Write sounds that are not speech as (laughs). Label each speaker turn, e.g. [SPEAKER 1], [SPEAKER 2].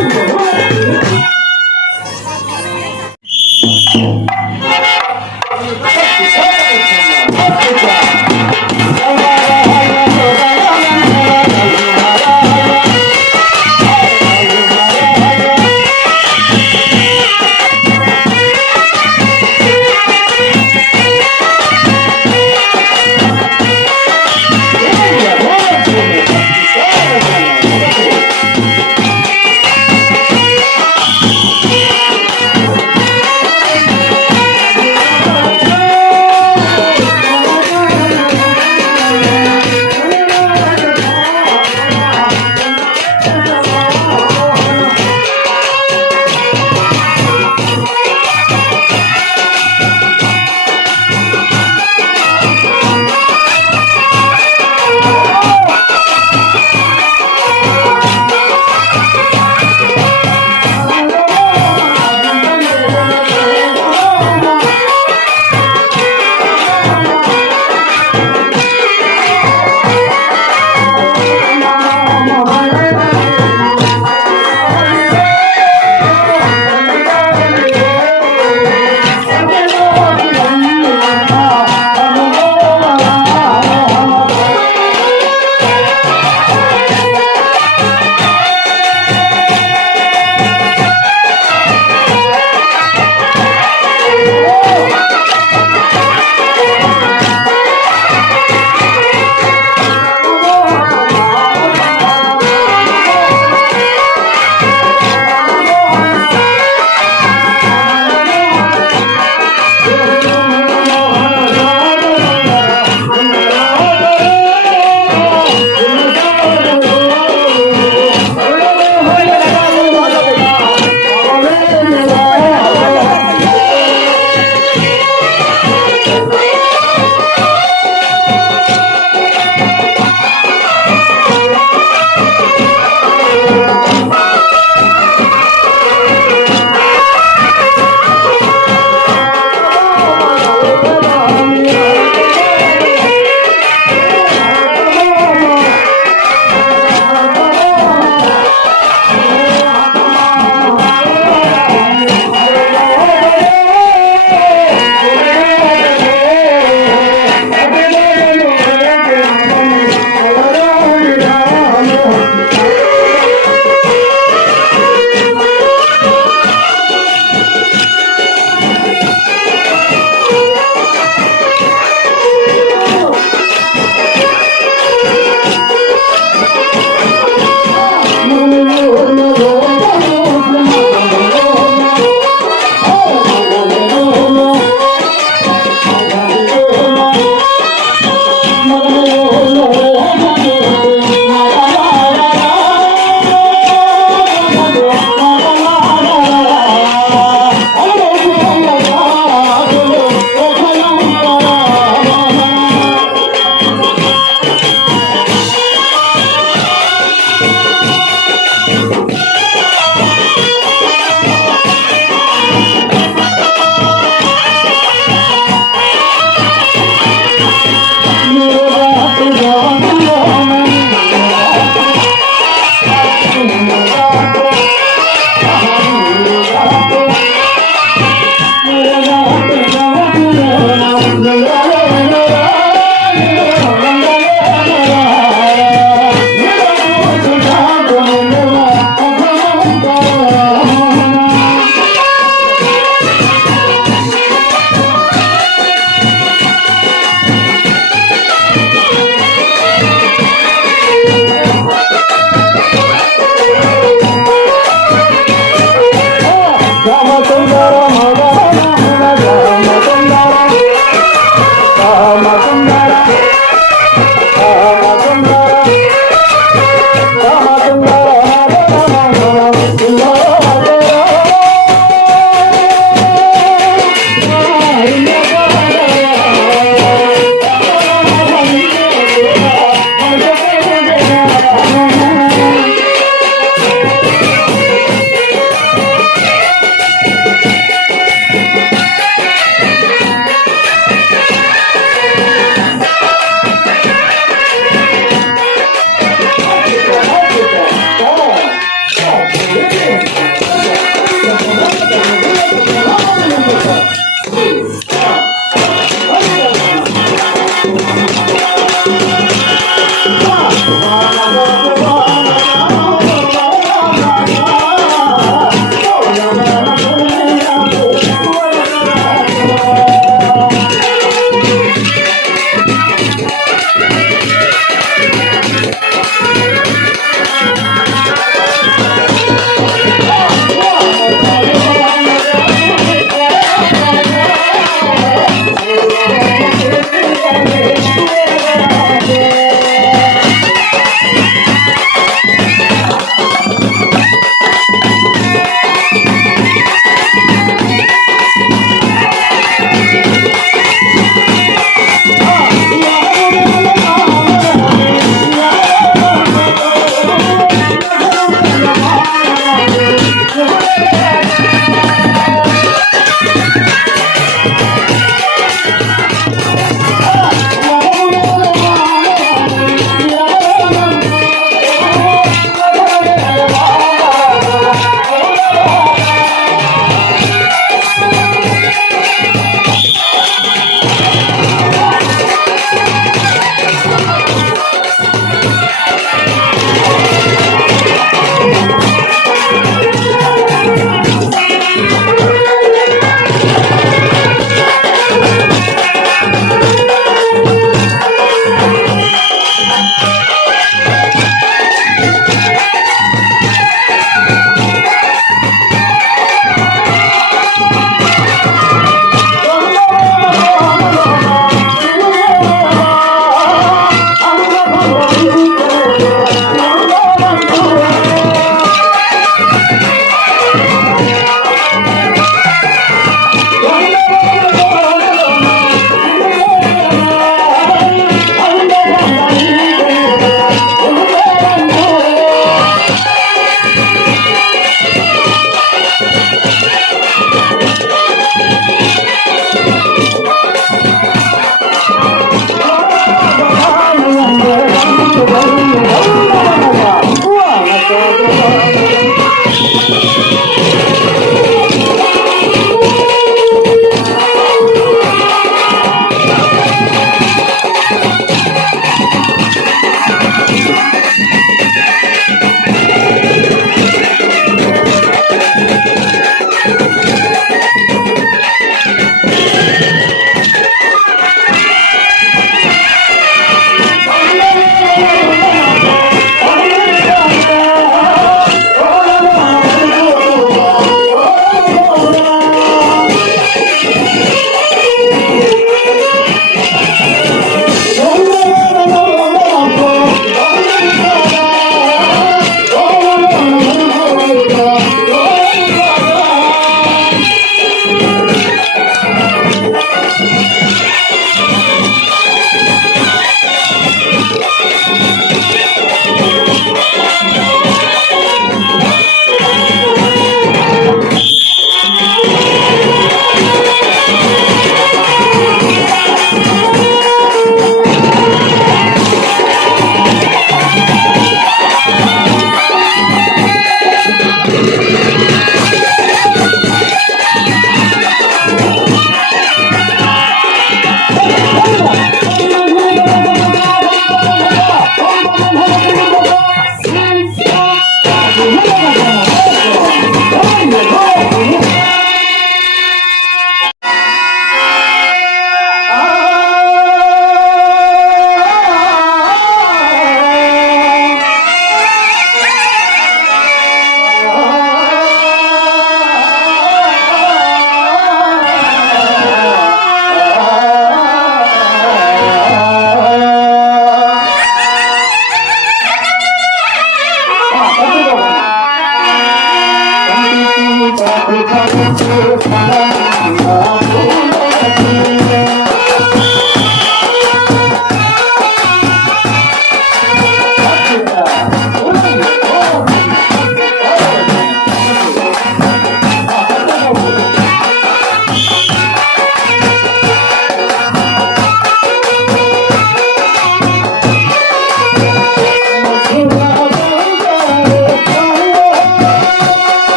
[SPEAKER 1] Oh, (laughs)